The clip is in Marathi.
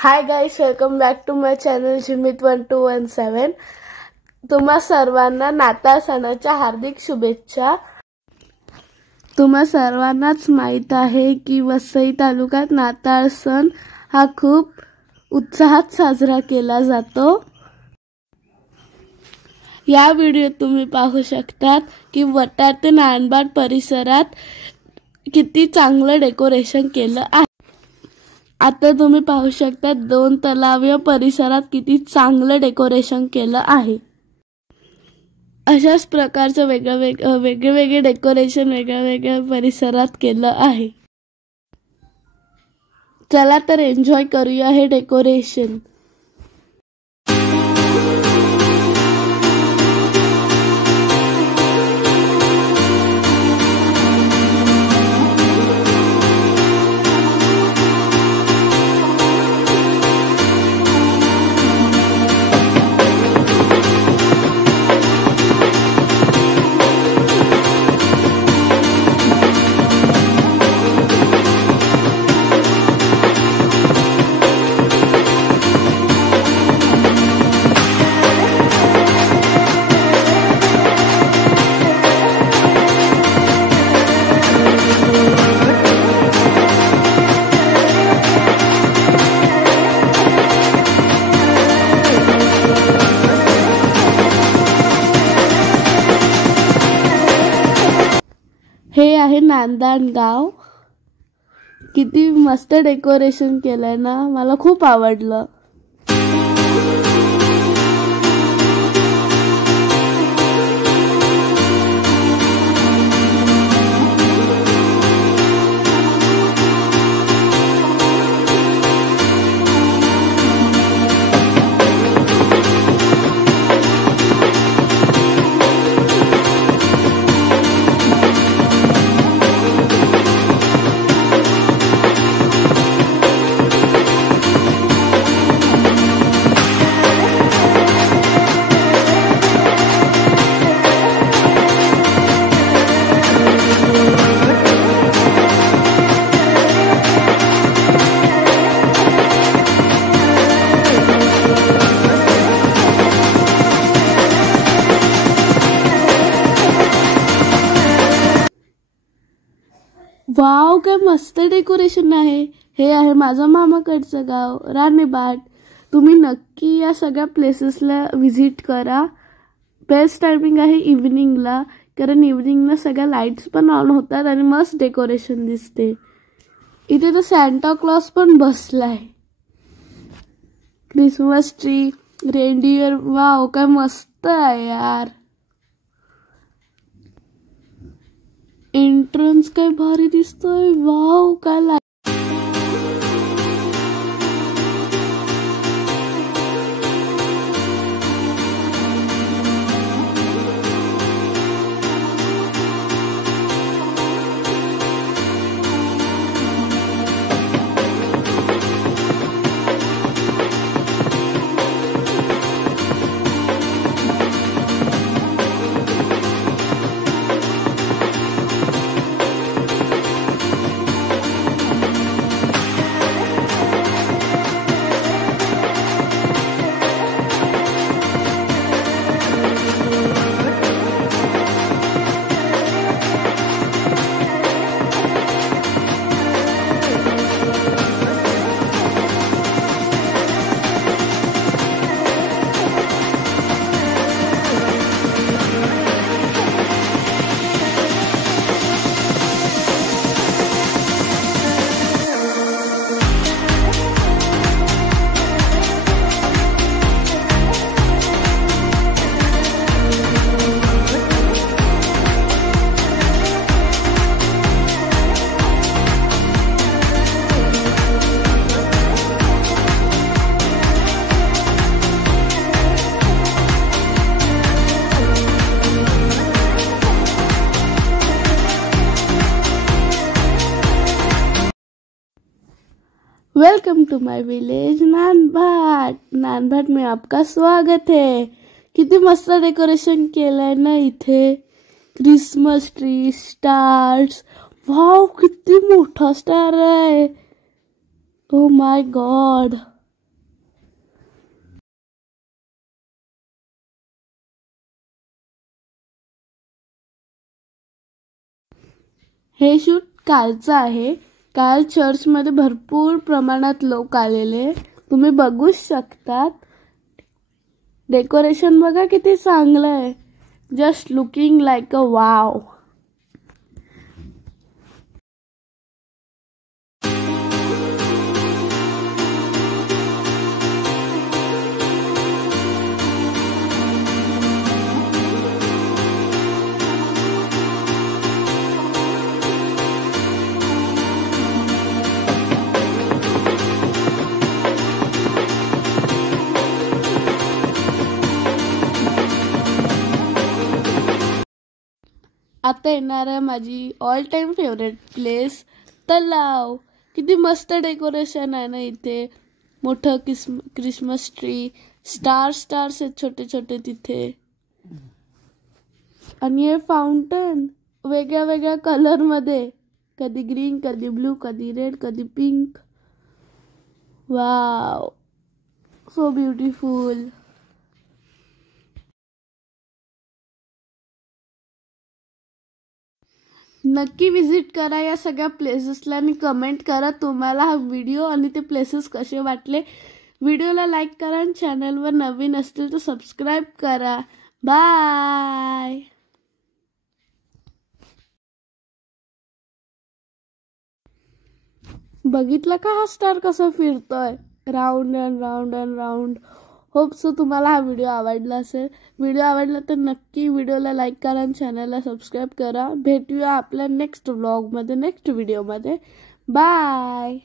High guys, welcome back to my channel Jimit 1217। तुम्हा सर्वांना नाताळ सणाच्या हार्दिक शुभेच्छा। तुम्हा सर्वांनाच माहित आहे की वसई तालुक्यात नाताळ सण हा खूप उत्साहात साजरा केला जातो। या व्हिडिओत तुम्ही पाहू शकतात की वटार ते नांदबाड परिसरात किती चांगलं डेकोरेशन केलं आहे। आता तुम्ही पाहू शकता दोन तलाव या परिसरात किती चांगलं डेकोरेशन केलं आहे। अशाच प्रकारचं वेगवेगळे डेकोरेशन वेगवेगळ्या परिसरात केलं आहे। चला तर एन्जॉय करूया हे डेकोरेशन। हे आहे नांदण गाव। किती मस्त डेकोरेशन केलंय ना, मला खूप आवडलं। वाव, काय मस्त डेकोरेशन आहे। हे आहे माझा मामाकडचं गाव राणेबाग। तुम्ही नक्की या सगळ्या प्लेसेसला व्हिजिट करा। बेस्ट टायमिंग आहे इव्हिनिंगला, कारण इव्हिनिंगला सगळ्या लाईट्स पण ऑन होतात आणि मस्त डेकोरेशन दिसते। इथे तर सॅन्टा क्लॉज पण बसलाय। क्रिसमस ट्री, रेनडियर, वाव काय मस्त आहे यार। एंट्रन्स काय भारी दिसतोय, वाव काय वेलकम टू माय विलेज नांदबाड। नांदबाड में आपका स्वागत है। किती मस्त डेकोरेशन केलंय ना इथे। क्रिसमस ट्री, स्टार्स, वाव किती मोठा स्टार आहे। Oh my God. हे शूट कालचं आहे. काल चर्चमध्ये भरपूर प्रमाणात लोक आलेले, तुम्ही बघू शकतात. डेकोरेशन बघा किती चांगलं आहे. Just looking like a wow. आता येणार आहे माझी ऑल टाइम फेवरेट प्लेस, तलाव. किती मस्त डेकोरेशन आहे ना इथे. मोठं क्रिसमस ट्री, स्टार्स आहेत छोटे छोटे तिथे. आणि हे फाउंटन वेगळ्या वेगळ्या कलर मध्ये, कधी ग्रीन, कधी ब्लू, कधी रेड, कधी पिंक. Wow, so beautiful. नक्की विजिट करा या सगळ्या प्लेसेसला आणि कमेंट करा तुम्हाला हा व्हिडिओ आणि ते प्लेसेस कसे वाटले. व्हिडिओला लाईक करा आणि चॅनलवर नवीन असतील तर सबस्क्राईब करा. बाय. बघितलं का हा स्टार कसा फिरतोय round and round and round. Hope so तुम्हाला हा व्हिडिओ आवडला असेल. व्हिडिओ आवडला तर नक्की व्हिडिओला लाईक करा आणि चॅनलला सबस्क्राईब करा. भेटूया आपल्या नेक्स्ट व्लॉगमध्ये, नेक्स्ट व्हिडिओमध्ये. बाय.